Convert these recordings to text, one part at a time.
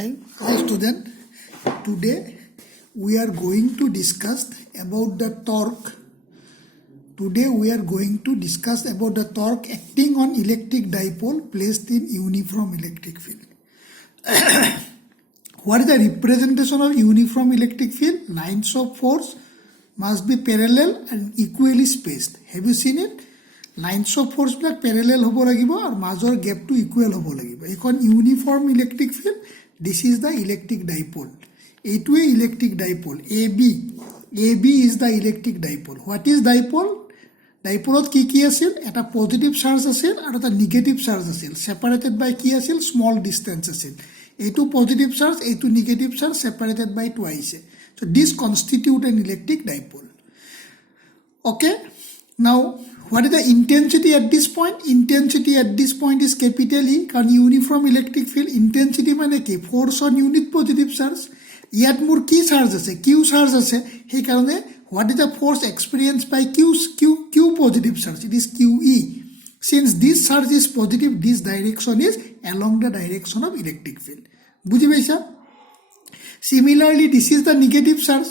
Hi student, today we are going to discuss about the torque. Today we are going to discuss about the torque acting on electric dipole placed in uniform electric field. What is the representation of uniform electric field? Lines of force must be parallel and equally spaced. Have you seen it? Lines of force black parallel hobo lagibo or major gap to equal hobo lagibo. Ekon uniform electric field. This is the electric dipole. A2 electric dipole. AB is the electric dipole. What is dipole? Dipole ki asil? Eta positive charge asil and eta negative charge asil. Separated by ki asil? Small distance asil. A2 positive charge, A2 negative charge separated by twice. So this constitute an electric dipole. Okay. Now, what is the intensity at this point? Intensity at this point is capital E. Because uniform electric field intensity mane ki force on unit positive charge. Yet more key charge ase, Q charge ase. He karone what is the force experienced by Q positive charge? It is QE. Since this charge is positive, this direction is along the direction of electric field. Bujhi paisa? Similarly, this is the negative charge.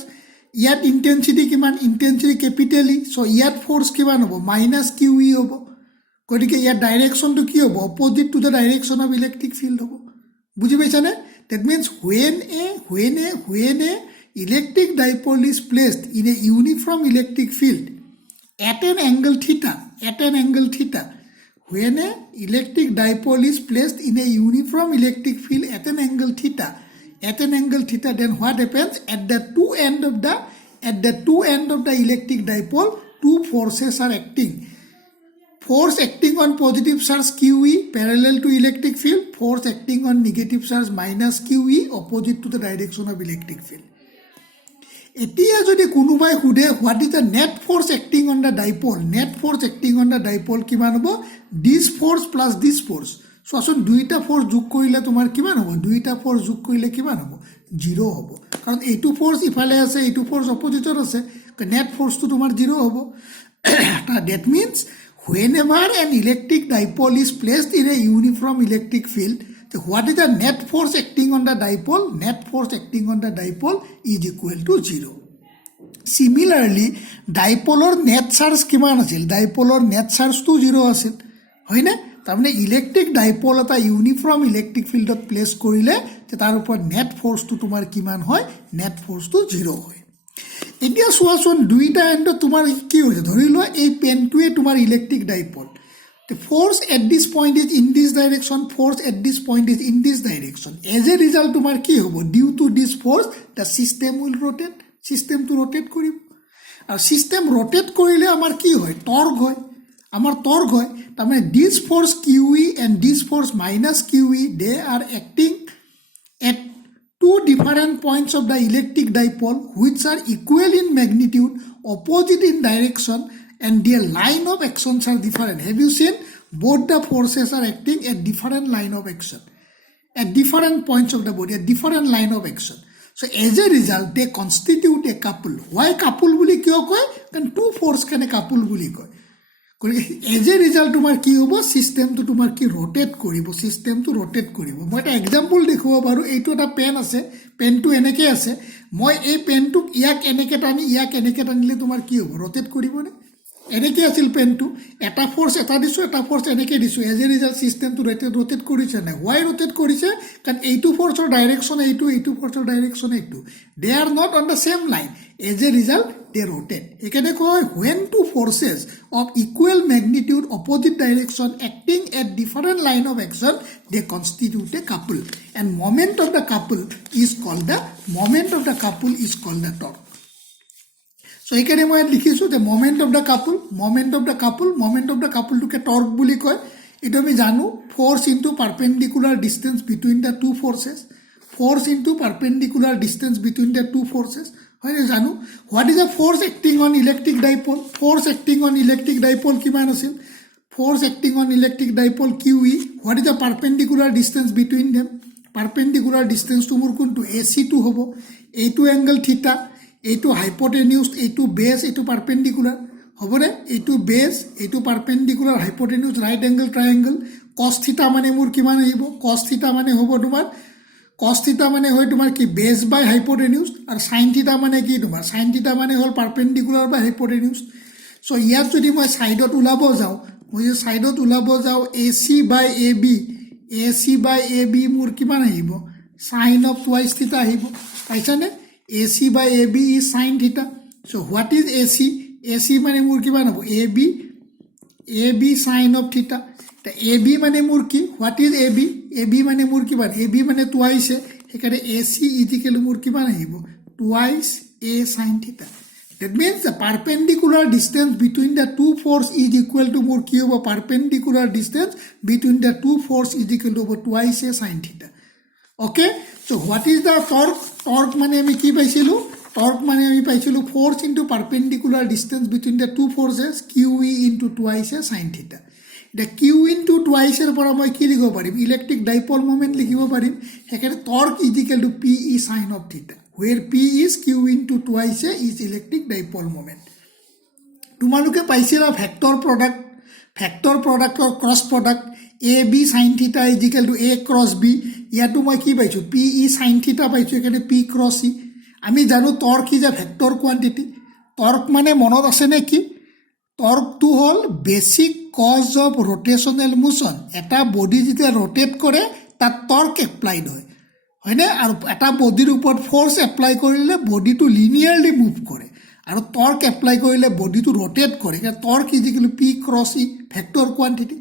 Yet intensity kiman? Intensity capital E. So yet force kiman hobo? Minus QE hobo. Kodike yet direction to ki hobo? Opposite to the direction of electric field hobo. Bujhi paisa ne? That means when a electric dipole is placed in a uniform electric field at an angle theta, when a electric dipole is placed in a uniform electric field at an angle theta, then what happens? At the two end of the electric dipole, two forces are acting. Force acting on positive charge QE parallel to electric field, force acting on negative charge minus QE opposite to the direction of electric field. Etia jodi kunubai hude what is the net force acting on the dipole? Net force acting on the dipole kiman hobo? This force plus this force. So ason duita force jog korile tomar kiman hobo? Duita force jog korile kiman hobo? 0 hobo. Karon A2 force ifale ase, A2 force opposite ase, net force to tomar 0 hobo. That means whenever an electric dipole is placed in a uniform electric field, what is the net force acting on the dipole? Net force acting on the dipole is equal to 0. Similarly, dipole or net charge kiman asil? Dipole or net charge to 0 asil. Hoy na? Tamne electric dipole eta uniform electric field of place korile, tar upor net force to tomar kiman hoy? Net force to 0 hoy. এতিয়া চোৱাচোন দুইটা and তোমাৰ কি হৈছে ধৰি লোৱা এই পেনটোৱে তোমাৰ electric dipole the force at this point is in this direction, force at this point is in this direction. As a result তোমাৰ কি হ'ব due to this force the system will rotate, system to rotate কৰিব আৰু system rotate কৰিলে আমাৰ কি হয় torque হয় আমাৰ টৰ্ক হয় তাৰমানে this force QE and this force minus QE they are acting at two different points of the electric dipole which are equal in magnitude, opposite in direction, and their line of actions are different. Have you seen? Both the forces are acting at different line of action, at different points of the body, at different line of action. So as a result, they constitute a couple. Why couple buli kyo koy? Then two force kane couple buli koy. As a result তোমার কি হ'ব সিস্টেমটো তোমাৰ কি rotate কৰিব সিস্টেমটো rotate কৰিব মই এটা example দেখুৱাব পাৰো এইটো এটা পেন আছে পেনটো এনেকে আছে মই এই পেনটোক ইয়াক এনেকে টানিলে তোমাৰ কি হ'ব rotate কৰিবনে এনেকে আছিল পেনটো এটা ফোৰ্স এটা দিছো এটা ফোৰ্স এনেকে দিছো এজ এ ৰিজাল্ট সিস্টেমটো rotate কৰিছে না why rotate কৰিছে কাৰণ এইটো ফোৰ্সৰ ডাইৰেকশন এইটো ফোৰ্সৰ ডাইৰেকশন এইটো they are not on the same line as a result they rotate এখানে কয় when two forces of equal magnitude opposite direction acting at different line of action they constitute a couple and moment of the couple is called the torque. So এখানে মই লিখিছো যে moment of the couple to K torque বুলি কয় এটা আমি জানো force into perpendicular distance between the two forces হয় না জানো what is the force acting on electric dipole কিমান আছিল force acting on electric dipole QE what is the perpendicular distance between them perpendicular distance to মোৰ কোনটো AC2 হ'ব এইটো angle theta এইটো hypotenuse এইটো base এইটো perpendicular হ'ব নে এইটো base এইটো perpendicular hypotenuse right angle triangle cos theta মানে মোৰ কিমান আহিব cos theta মানে হ'ব তোমাৰ কস থিটা মানে হয় তোমাৰ কি বেছ বাই হাইপোটেনিউজ আৰু সাইন থিটা মানে কি তোমাৰ সাইন থিটা মানে হ'ল পাৰপেণ্ডিকুলাৰ বাই হাইপোটেনিউজ চ' ইয়াত যদি মই ছাইডত ওলাব যাওঁ মই যদি ছাইডত ওলাব যাওঁ এ চি বাই এ বি মোৰ কিমান আহিব সাইন অফ টুৱাইচ থিটা আহিব পাইছানে A C by A B is sine theta so' what is A C মানে মোৰ কিমান হ'ব এ বি সাইন অফ থিটা এ বি মানে মোৰ কি হোৱাট ইজ এ বি মানে মোৰ কিমান এ বি মানে টুৱাইছে সেইকাৰণে এ চি ইজিকেল মোৰ কিমান আহিব twice A sine theta that means the perpendicular distance between the two force is equal to more কি হ'ব perpendicular distance between the two force is equal to twice a sin theta okay so what is the torque মানে আমি কি পাইছিলো torque মানে আমি পাইছিলো force into perpendicular distance between the two forces QE into twice a sin theta এটা Q into twice এর পৰা মই কি লিখিব পাৰিম ইলেক্ট্ৰিক ডাইপল মোমেন্ট লিখিব পাৰিম সেইকাৰণে torque is equal to PE sin of theta where P is Q into twice a is electric dipole moment তোমালোকে পাইছিলা vector product or cross product AB sin theta is equal to A cross B ইয়াতো মই কি পাইছো PE sin theta পাইছো এখানে P cross E আমি জানো torque is a vector quantity torque মানে মনত আছে নে কি টর্কটো হল basic cause of rotational motion এটা বডি যেতিয়া রোটেট কৰে তাত টৰ্ক এপ্লাইড হয় হয়নে আৰু এটা বডিৰ ওপৰত ফোৰ্স এপ্লাই কৰিলে বডিটো লিনিয়াৰলি মুভ কৰে আৰু টৰ্ক এপ্লাই কৰিলে বডিটো ৰোটেট কৰে torque is equal P cross E vector quantity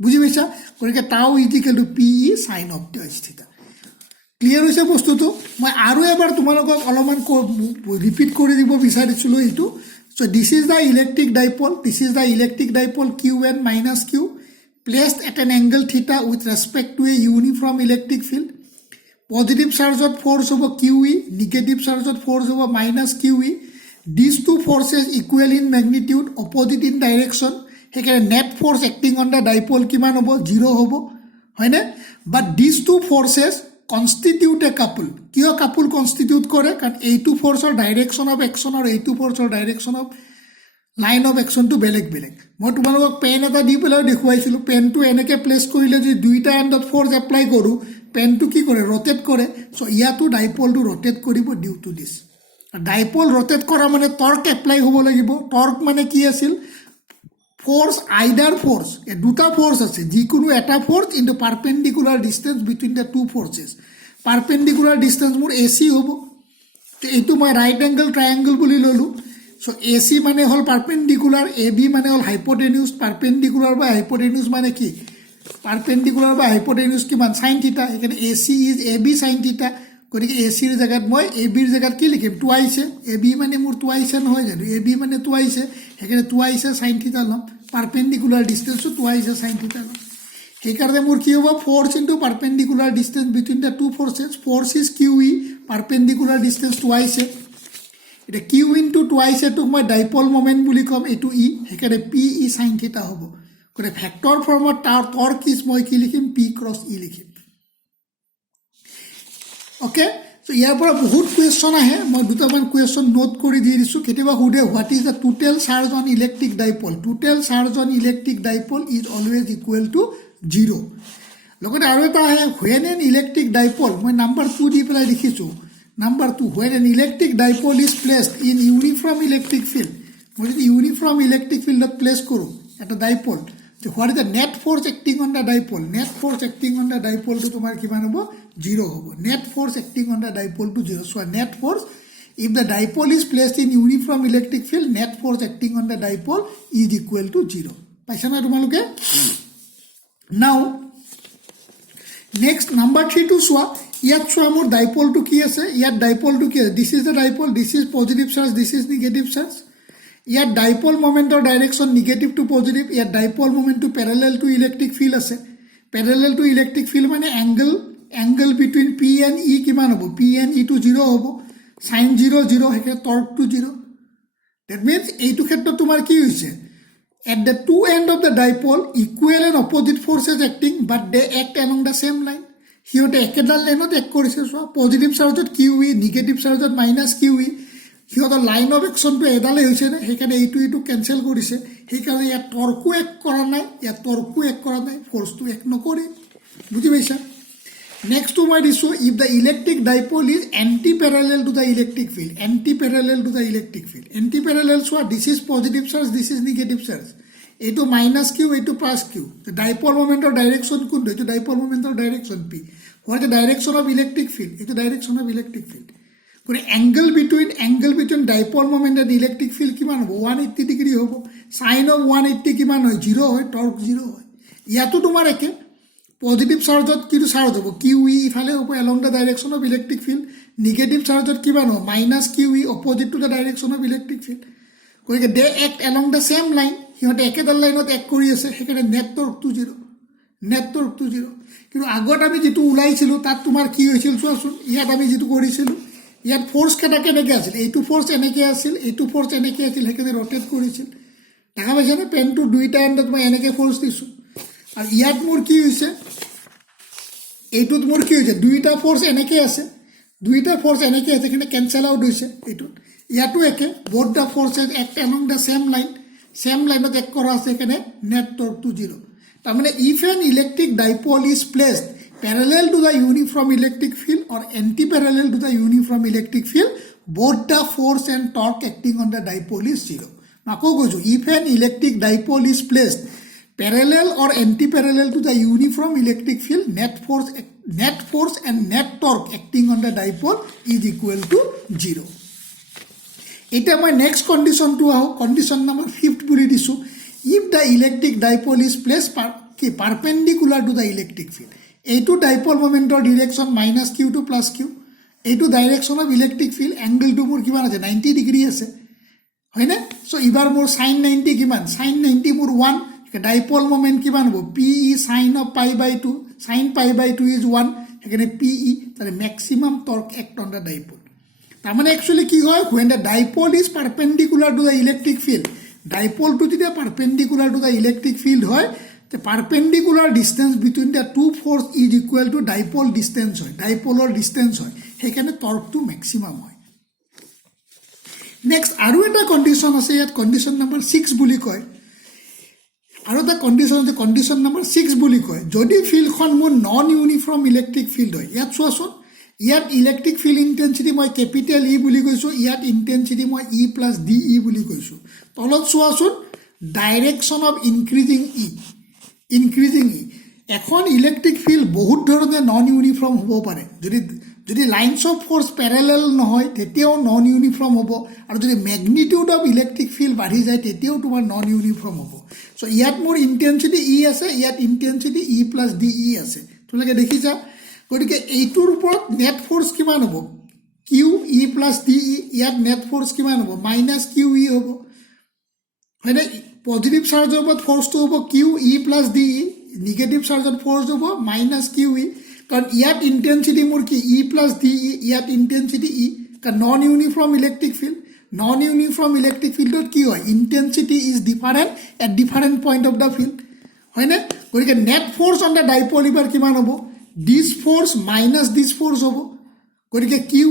বুজি পাইছা গতিকে tau is equal to P E sine of theta clear হৈছে বস্তুটো মই আৰু এবাৰ তোমালোকক অলপমান ৰিপিট কৰি দিব বিচাৰিছিলো এইটো so this is the electric dipole qn minus q placed at an angle theta with respect to a uniform electric field positive charge of force over QE negative charge of force over minus QE these two forces equal in magnitude opposite in direction হেকাৰণে net force acting on the dipole কিমান হ'ব 0 হ'ব হয়নে but these two forces constitute a couple কিয় couple constitute কৰে কাৰণ এইটো ফোৰ্সৰ direction of action আৰু এইটো ফোৰ্সৰ direction of line of action two বেলেগ মই তোমালোকক পেন এটা দি পেলাই দেখুৱাইছিলো পেনটো এনেকে প্লেস কৰিলে যদি দুইটা এন্ডত ফোৰ্স এপ্লাই কৰো পেনটো কি কৰে ৰোটেট কৰে সো ইয়াটো ডাইপোলটো ৰোটেট কৰিব due to this dipole rotate কৰা মানে টর্ক এপ্লাই হ'ব লাগিব টর্ক মানে কি আছিল ফোর্স আইডার ফোর্স এ দুটা ফোর্স আছে যিকোনো এটা force into perpendicular distance between the two forces perpendicular distance মোৰ এসি হ'ব তো এইটো মই রাইট এঙ্গেল ট্রায়াঙ্গেল বুলি ললো সো এসি মানে হল পারপেন্ডিকুলার এবি মানে হল হাইপোটেনিউজ পারপেন্ডিকুলার বা হাইপোটেনিউজ মানে কি পারপেন্ডিকুলার বা হাইপোটেনিউজ কিমান সাইন থিটা এখানে AC is AB sine theta গতিকে এসিৰ জায়গাত মই এবিৰ জায়গাত কি লিখিম টুৱাইছে এবি মানে মোৰ টুৱাইছে নহয় জানো এবি মানে টুৱাইছে এখানে টুৱাইছে সাইন থিটা লম পাৰপেন্ডিকুলাৰ ডিস্টেন্স টুৱাইছে সাইন থিটা লম সেইকাৰণে মোৰ কি হ'ব force into perpendicular distance between the two forces force is QE perpendicular distance টুৱাইছে এটা Q ইনটু টুৱাইছে তো মই ডাইপল মোমেন্ট বুলি কম এটো ই সেইকাৰণে PE সাইন থিটা হ'ব গতিকে ভেক্টৰ ফৰ্মত টৰ্ক ইজ মই কি লিখিম P ক্ৰস E লিখিম okay so ইয়াৰ পৰা বহুত কোৱেশ্চন আহে মই দুটামান কোৱেশ্চন নোট কৰি দি দিছো কেতিয়াবা হুডে what is the total charge on electric dipole total charge on electric dipole is always equal to 0 লগতে আৰু এটা আহে when an electric dipole মই নাম্বাৰ 2 দি পেলাই লিখিছো number 2 when an electric dipole is placed in uniform electric field মই যদি uniform electric ফিল্ডত প্লেস কৰো এটা ডাইপল তো what is the net force acting on the dipole net force acting on the dipole to তোমাৰ কিমান হ'ব 0 হ'ব net force acting on the dipole to 0 so net force if the dipole is placed in uniform electric field net force acting on the dipole is equal to 0 পাইছা না তোমালোকে now next number 3 to চোৱা ইয়াত চোৱা মোৰ dipole two কি আছে ইয়াত ডাইপল টু কি আছে this is the dipole this is positive charge this is negative charge ইয়াত ডাইপল মোমেন্টৰ ডাইৰেকশন নেগেটিভ টু পজিটিভ ইয়াত dipole moment to parallel to electric field আছে প্যাৰালেল টু ইলেক্ট্ৰিক ফিল্ড মানে angle between P and E কিমান হ'ব P and E two 0 হ'ব sin 0 0 হেকে torque to 0 that means এইটো ক্ষেত্ৰত তোমাৰ কি হৈছে at the two end of the dipole equal and opposite forces acting but they act along the same line হিয়তে একেডাল লাইনত এক কৰিছে সো পজিটিভ চাৰ্জত QE নেগেটিভ চাৰ্জত মাইনাস QE হিয়তৰ লাইন অফ একশনটো এডালে হৈছে না হেকাৰণে এইটো কেনসেল কৰিছে হেকাৰণে ইয়াত টৰ্কো এক কৰা নাই ইয়াত টৰ্কো এক কৰা নাই ফোৰ্সটো এক নকৰে বুজি পাইছা নেক্সটটো মই দিছোঁ if the electric dipole is antiparallel to the electric field, antiparallel to the electric field. Antiparallel চোৱা, this is positive charge, this is negative charge, এইটো মাইনাছ কিউ, এইটো প্লাছ কিউ। ডাইপল মমেণ্টৰ direction কোনটো? এইটো dipole মমেণ্টৰ direction P. What the direction of electric field? এইটো direction of electric field. গতিকে angle between dipole moment and electric field কিমান হ'ব? 180 ডিগ্ৰী হ'ব। চাইন অফ 180 কিমান হয়? 0 হয়, টৰ্ক 0 হয়। ইয়াতো তোমাৰ একে, পজিটিভ চাৰ্জত কিটো চাৰ্জ হ'ব? কিউ ই ইফালে হ'ব along the direction of electric field. Negative চাৰ্জত কিমান হ'ব? Minus Q E opposite to the direction of electric field. গতিকে they act along the same line, সিহঁতে একেডাল লাইনত এক্ট কৰি আছে, সেইকাৰণে নেট টৰ্কটো 0, নেট টৰ্কটো 0। কিন্তু আগত আমি যিটো ওলাইছিলোঁ তাত তোমাৰ কি হৈছিল চোৱাচোন। ইয়াত আমি যিটো কৰিছিলোঁ, ইয়াত ফ'ৰ্চ কেনেকৈ আছিল? এইটো ফ'ৰ্চ এনেকৈ আছিল, এইটো ফ'ৰ্চ এনেকৈ আছিল, সেইকাৰণে ৰটেট কৰিছিল। দেখা পাইছানে? পেনটোৰ দুইটা এণ্ডত মই এনেকৈ ফ'ৰ্চ দিছোঁ। আৰু ইয়াত মোৰ কি হৈছে, এইটোত মোৰ কি হৈছে? দুইটা ফ'ৰ্চ এনেকৈ আছে, দুইটা ফ'ৰ্চ এনেকৈ আছে, সেইকাৰণে কেঞ্চেল আউট হৈছে এইটোত। ইয়াতো একে, both the forces act along the same line, same লাইনত এক্ট কৰা আছে, সেইকাৰণে নেট টৰ্কটো 0। তাৰমানে if an electric dipole is placed parallel to the uniform electric field or anti-parallel to the uniform electric field, both the force and torque acting on the dipole is 0. Now, if an electric dipole is placed parallel or anti-parallel to the uniform electric field, net force and net torque acting on the dipole is equal to 0. Eta my next condition to condition number 5 বুলি দিছো। If the electric dipole is placed perpendicular to the electric field, এইটো dipole মমেণ্টৰ direction minus Q to plus Q, এইটো direction of electric field, এংগলটো মোৰ কিমান আছে? 90 degree আছে, হয়নে? চ' এইবাৰ মোৰ চাইন 90 কিমান? চাইন 90 মোৰ 1। ডাইপল মমেণ্ট কিমান হ'ব? P E sine of π/2, sine π/2 is 1, সেইকাৰণে পি ই তাৰে maximum torque act on the dipole. তাৰমানে একচুৱেলি কি হয়? When the dipole is perpendicular to the electric field, ডাইপলটো যেতিয়া perpendicular to the electric field হয়, the perpendicular distance between the two force is equal to dipole distance হয়, ডাইপলৰ distance হয়, সেইকাৰণে টৰ্কটো maximum হয়। নেক্সট আৰু এটা কণ্ডিশ্যন আছে, ইয়াত কণ্ডিশ্যন নম্বৰ 6 বুলি কয়। আৰু এটা কণ্ডিশ্যন আছে, কণ্ডিশ্যন নম্বৰ 6 বুলি কয়, যদি ফিল্ডখন মোৰ নন ইউনিফৰ্ম ইলেক্ট্ৰিক ফিল্ড হয়। ইয়াত চোৱাচোন, ইয়াত ইলেক্ট্ৰিক ফিল্ড ইণ্টেনচিটি মই কেপিটেল ই বুলি কৈছোঁ, ইয়াত ইণ্টেনচিটি মই ই প্লাছ ডি ই বুলি কৈছোঁ। তলত চোৱাচোন, direction of increasing E, increasing E. এখন ইলেক্ট্ৰিক ফিল্ড বহুত ধৰণে নন ইউনিফৰ্ম হ'ব পাৰে। যদি লাইনছ অফ ফ'ৰ্চ পেৰেলেল নহয় তেতিয়াও নন ইউনিফৰ্ম হ'ব, আৰু যদি মেগনিটিউড অফ ইলেক্ট্ৰিক ফিল্ড বাঢ়ি যায় তেতিয়াও তোমাৰ নন ইউনিফৰ্ম হ'ব। চ' ইয়াত মোৰ ইণ্টেনচিটি ই আছে, ইয়াত ইণ্টেনচিটি ই প্লাছ ডি ই আছে, তোমালোকে দেখিছা। গতিকে এইটোৰ ওপৰত নেট ফ'ৰ্চ কিমান হ'ব? Q E plus D E. ইয়াত নেট ফ'ৰ্চ কিমান হ'ব? মাইনাছ কিউ ই হ'ব, হয়নে? পজিটিভ চাৰ্জৰ ওপৰত ফ'ৰ্চটো হ'ব Q E plus D E, negative চাৰ্জত ফ'ৰ্চ হ'ব মাইনাছ কিউ ই। কাৰণ ইয়াত ইণ্টেনচিটি মোৰ কি? ই প্লাছ ডি ই, ইয়াত ইণ্টেনচিটি ই, কাৰণ non uniform electric field. Non uniform electric ফিল্ডত কি হয়? Intensity is different at different point of the field, হয়নে? গতিকে net force on the dipole এইবাৰ কিমান হ'ব? দিছ ফ'ৰ্চ মাইনাছ দিছ ফ'ৰ্চ হ'ব। গতিকে কিউ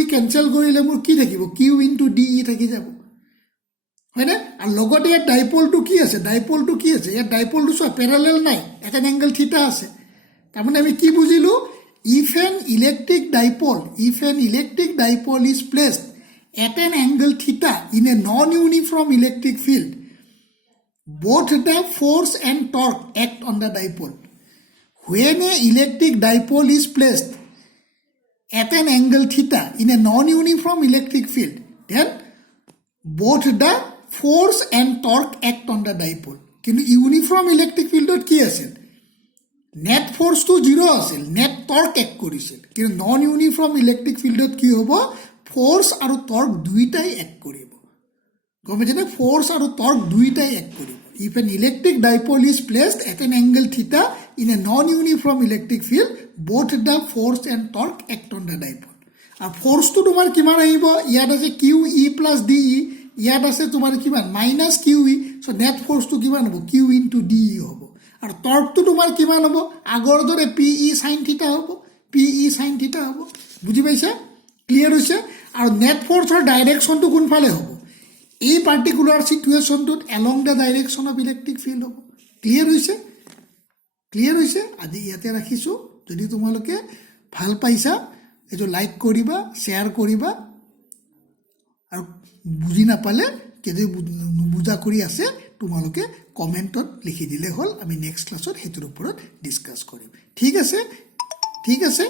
ই কেঞ্চেল কৰিলে মোৰ কি থাকিব? কিউ ইনটু ডি ই থাকি যাব, হয়নে? আৰু লগতে ইয়াত ডাইপলটো কি আছে? ডাইপলটো কি আছে? ইয়াত ডাইপলটো চোৱা, পেৰেলেল নাই, এটা এংগল থিটা আছে। তাৰমানে আমি কি বুজিলোঁ? If an electric dipole is placed at an angle theta in a non uniform electric field, both the force and torque act on the dipole. When a electric dipole is placed at an angle theta in a non-uniform electric field, then both the force and torque act on the dipole. কিন্তু uniform electric ফিল্ডত কি আছিল? Net ফ'ৰ্চটো 0 আছিল, net torque act কৰিছিল। কিন্তু non uniform electric ফিল্ডত কি হ'ব? ফ'ৰ্চ আৰু টৰ্ক দুইটাই এক্ট কৰিব, গম পাইছেনে? ফ'ৰ্চ আৰু টৰ্ক দুইটাই এক্ট কৰিব। If an electric dipole is placed at an angle theta in a non-uniform electric field, both the force and torque act on the dipole. আৰু ফ'ৰ্চটো তোমাৰ কিমান আহিব? ইয়াত আছে Q E plus D E, ইয়াত আছে তোমাৰ কিমান? Minus Q E. So' net ফ'ৰ্চটো কিমান হ'ব? কিউ ইনটু ডি ই হ'ব। আৰু টৰ্কটো তোমাৰ কিমান হ'ব? আগৰ দৰে পি ই চাইন থিটা হ'ব, পি ই চাইন থিটা হ'ব। বুজি পাইছা? ক্লিয়াৰ হৈছে? আৰু নেট ফ'ৰ্চৰ ডাইৰেকশ্যনটো কোনফালে হ'ব? এই পাৰ্টিকুলাৰ চিটুৱেশ্যনটোত along the direction of electric field হ'ব। ক্লিয়াৰ হৈছে? ক্লিয়াৰ হৈছে? আজি ইয়াতে ৰাখিছোঁ। যদি তোমালোকে ভাল পাইছা এইটো লাইক কৰিবা শ্বেয়াৰ কৰিবা আৰু বুজি নাপালে যদি নুবুজা কৰি আছে তোমালোকে কমেণ্টত লিখি দিলে হ'ল আমি নেক্সট ক্লাছত সেইটোৰ ওপৰত ডিছকাছ কৰিম ঠিক আছে